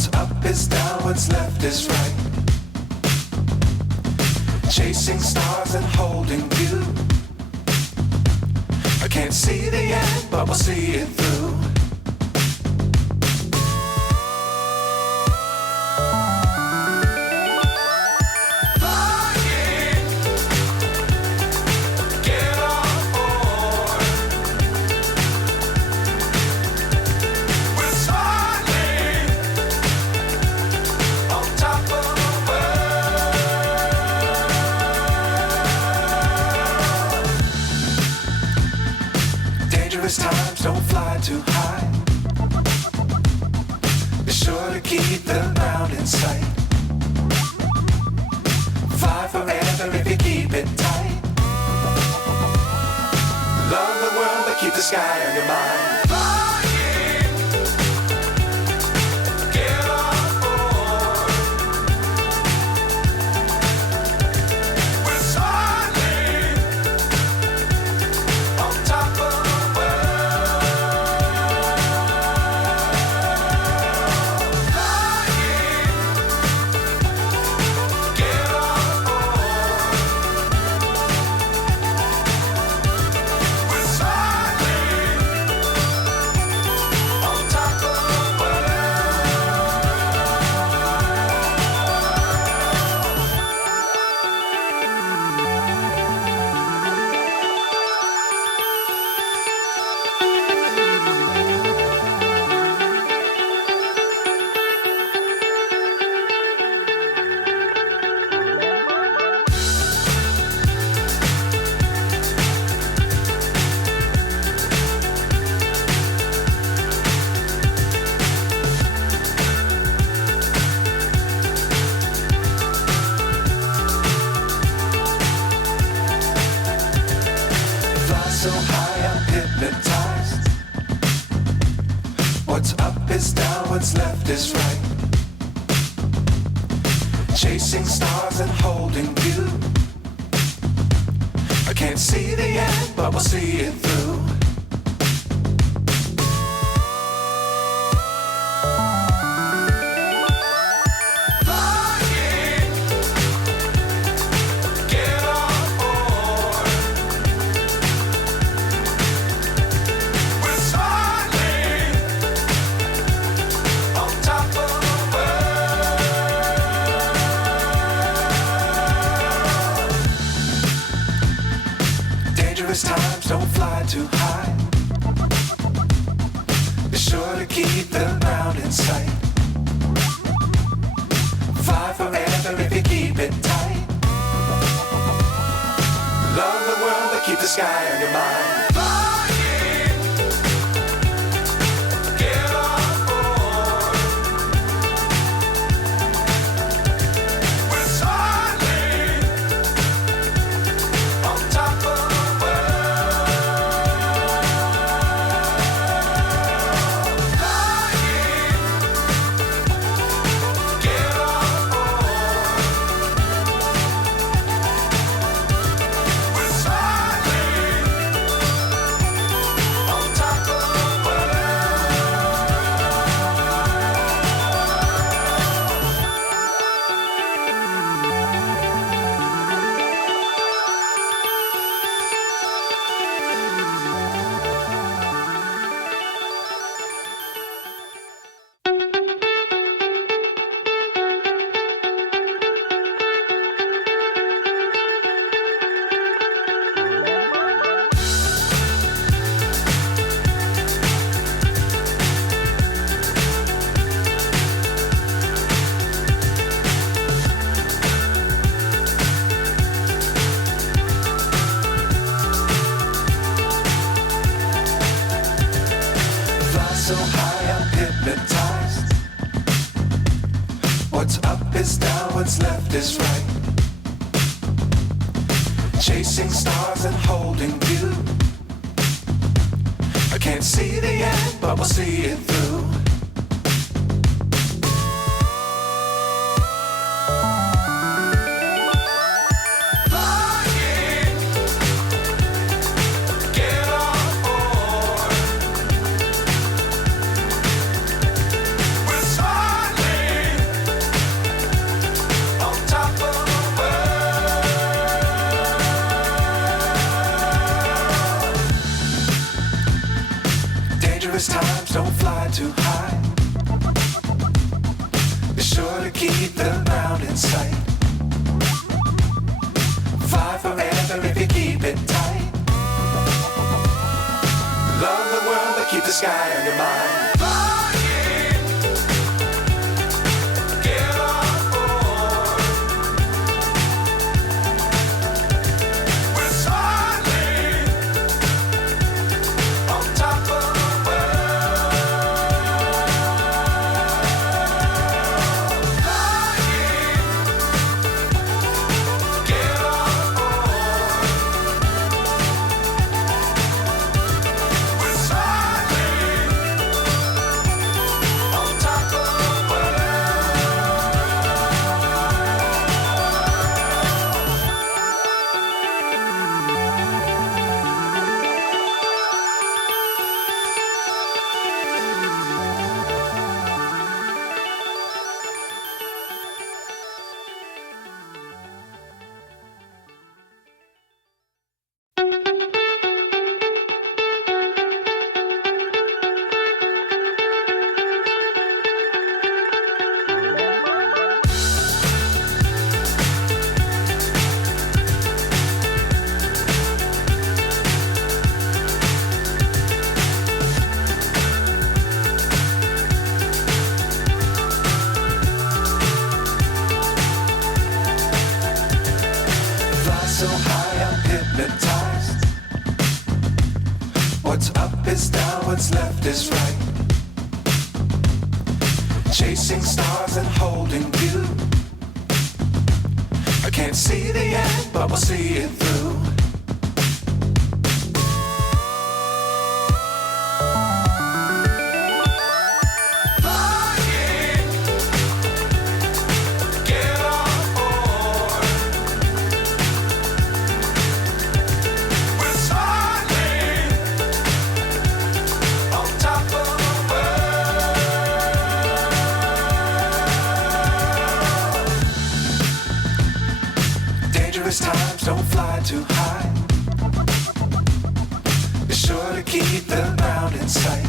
What's up is down, what's left is right. Chasing stars and holding you. I can't see the end, but we'll see it through. Times don't fly too high. Be sure to keep the ground in sight. Fly forever if you keep it tight. Love the world but keep the sky on your mind. So high I'm hypnotized. What's up is down, what's left is right. Chasing stars and holding you. I can't see the end, but we'll see it through. Times don't fly too high. Be sure to keep the ground in sight. Fly forever if you keep it tight. Love the world but keep the sky on your mind. So high I'm hypnotized. What's up is down, what's left is right. Chasing stars and holding you. I can't see the end, but we'll see it through. We're silent. too high. Be sure to keep the ground in sight. Fly forever if you keep it tight. Love the world, but keep the sky on your mind. So high I'm hypnotized. What's up is down, what's left is right. Chasing stars and holding you. I can't see the end, but we'll see it through. Times don't fly too high. Be sure to keep the ground in sight.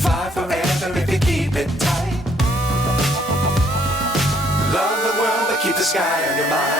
Fly forever if you keep it tight. Love the world, but keep the sky on your mind.